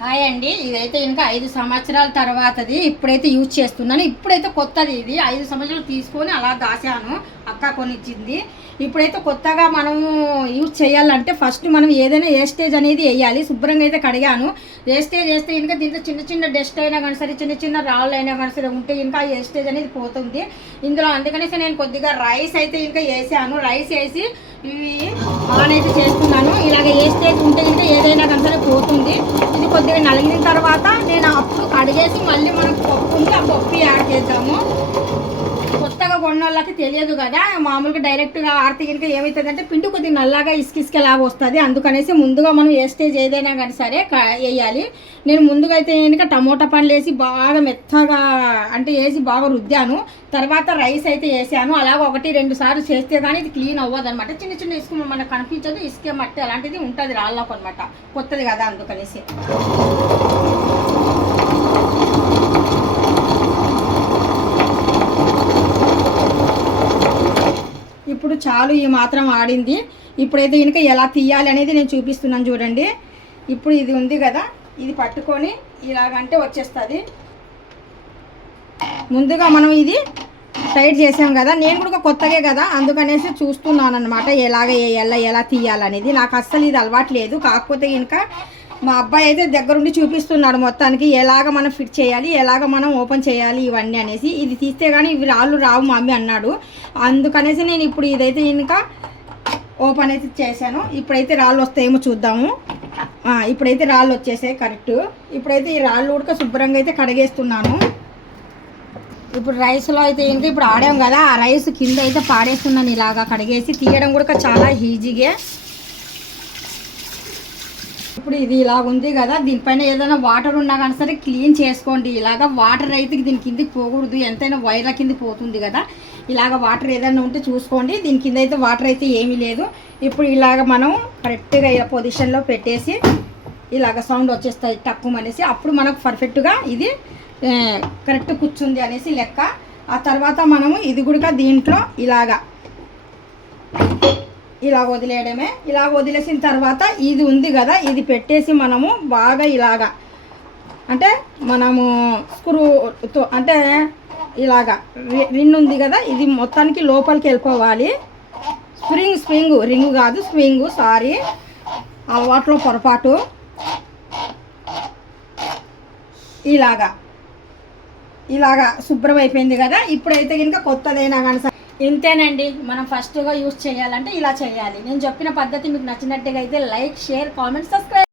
Hi అండి. ఇదైతే ఇంకా 5 సంవత్సరాల తర్వాతది. ఇప్పుడైతే యూజ్ చేస్తున్నాను. ఇప్పుడైతే కొత్తది ఇది. 5 సంవత్సరాలు తీసుకొని అలా దాచాను. అక్క కొనిచ్చింది. ఇప్పుడైతే కొత్తగా మనము యూజ్ చేయాలంటే ఫస్ట్ మనం ఏదైనా వేస్టేజ్ అనేది వేయాలి. శుభ్రంగా అయితే కడిగాను. వేస్టేజ్ వేస్తే ఇంకా దీంట్లో చిన్న చిన్న డస్ట్ అయినా కానీ సరే, చిన్న చిన్న రాళ్ళు అయినా కానీ సరే ఉంటే ఇంకా వేస్టేజ్ అనేది పోతుంది ఇందులో. అందుకనేసి నేను కొద్దిగా రైస్ అయితే ఇంకా వేసాను. రైస్ వేసి ఇవి ఆన్ అయితే చేస్తున్నాను. ఇలాగ వేస్టేజ్ ఉంటే ఇంకా ఏదైనా కానీ సరే పోతుంది. ఇది కొద్దిగా నలిగిన తర్వాత నేను అప్పుడు కడిగేసి మళ్ళీ మనకు పప్పు ఉంది, ఆ పప్పు యాడ్ చేద్దాము. కొత్తగా కొన్న వాళ్ళకి తెలియదు కదా, మామూలుగా డైరెక్ట్గా ఆడితే కనుక ఏమవుతుందంటే పిండి కొద్దిగా నల్లగా ఇసుకిసుకలాగా వస్తుంది. అందుకనేసి ముందుగా మనం వేస్టేజ్ ఏదైనా కానీ సరే వేయాలి. నేను ముందుగా అయితే కనుక టమోటా పండ్లు వేసి బాగా మెత్తగా అంటే వేసి బాగా రుద్దాను. తర్వాత రైస్ అయితే వేసాను. అలాగ 1-2 సార్లు చేస్తే కానీ ఇది క్లీన్ అవ్వదు అనమాట. చిన్న చిన్న ఇసుక మనకు కనిపించదు, ఇసుక మట్టి అలాంటిది ఉంటుంది రాళ్ళకు అనమాట. కొత్తది కదా అందుకనేసి. ఇప్పుడు చాలు, ఈ మాత్రం ఆడింది. ఇప్పుడైతే ఇంకా ఎలా తీయాలి అనేది నేను చూపిస్తున్నాను చూడండి. ఇప్పుడు ఇది ఉంది కదా, ఇది పట్టుకొని ఇలాగంటే వచ్చేస్తుంది. ముందుగా మనం ఇది టైట్ చేసాం కదా, నేను కూడా కొత్తగే కదా అందుకనేసి చూస్తున్నాను అనమాట ఎలాగ ఎలా తీయాలనేది. నాకు అస్సలు ఇది అలవాటు లేదు. కాకపోతే ఇంకా మా అబ్బాయి అయితే దగ్గరుండి చూపిస్తున్నాడు మొత్తానికి ఎలాగ మనం ఫిట్ చేయాలి, ఎలాగ మనం ఓపెన్ చేయాలి ఇవన్నీ అనేసి. ఇది తీస్తే కానీ ఇవి రాళ్ళు రావు మమ్మీ అన్నాడు. అందుకనేసి నేను ఇప్పుడు ఇదైతే ఇంకా ఓపెన్ అయితే చేశాను. ఇప్పుడైతే రాళ్ళు వస్తాయేమో చూద్దాము. ఇప్పుడైతే రాళ్ళు వచ్చేసాయి కరెక్ట్. ఇప్పుడైతే ఈ రాళ్ళు ఉడక శుభ్రంగా అయితే కడిగేస్తున్నాను. ఇప్పుడు రైస్లో అయితే ఇంకా ఇప్పుడు ఆడాం కదా, ఆ రైస్ కింద అయితే పాడేస్తున్నాను. ఇలాగా కడిగేసి తీయడం కూడా చాలా ఈజీగా. ఇప్పుడు ఇది ఇలాగ ఉంది కదా, దీనిపైన ఏదైనా వాటర్ ఉన్నా కానీ సరే క్లీన్ చేసుకోండి. ఇలాగ వాటర్ అయితే దీని కిందకి పోకూడదు, ఎంతైనా వైర్ల కింద పోతుంది కదా. ఇలాగ వాటర్ ఏదైనా ఉంటే చూసుకోండి. దీని కింద అయితే వాటర్ అయితే ఏమీ లేదు. ఇప్పుడు ఇలాగ మనం కరెక్ట్గా ఇలా పొజిషన్లో పెట్టేసి ఇలాగ సౌండ్ వచ్చేస్తుంది టక్కు అనేసి. అప్పుడు మనకు పర్ఫెక్ట్గా ఇది కరెక్ట్ కూర్చుంది అనేసి లెక్క. ఆ తర్వాత మనము ఇది కూడా దీంట్లో ఇలా వదిలేయడమే. ఇలా వదిలేసిన తర్వాత ఇది ఉంది కదా, ఇది పెట్టేసి మనము బాగా ఇలాగా అంటే మనము స్క్రూతో అంటే ఇలాగా రిన్ ఉంది కదా, ఇది మొత్తానికి లోపలికి వెళ్ళిపోవాలి. స్ప్రింగ్ రింగు కాదు స్ప్రింగ్, సారీ అలవాట్లో పొరపాటు. ఇలాగా శుభ్రం అయిపోయింది కదా. ఇప్పుడైతే కనుక కొత్తదైనా కానీ ఇంతేనండి. మనం ఫస్ట్గా యూజ్ చేయాలంటే ఇలా చేయాలి. నేను చెప్పిన పద్ధతి మీకు నచ్చినట్టుగా అయితే లైక్, షేర్, కామెంట్, సబ్స్క్రైబ్.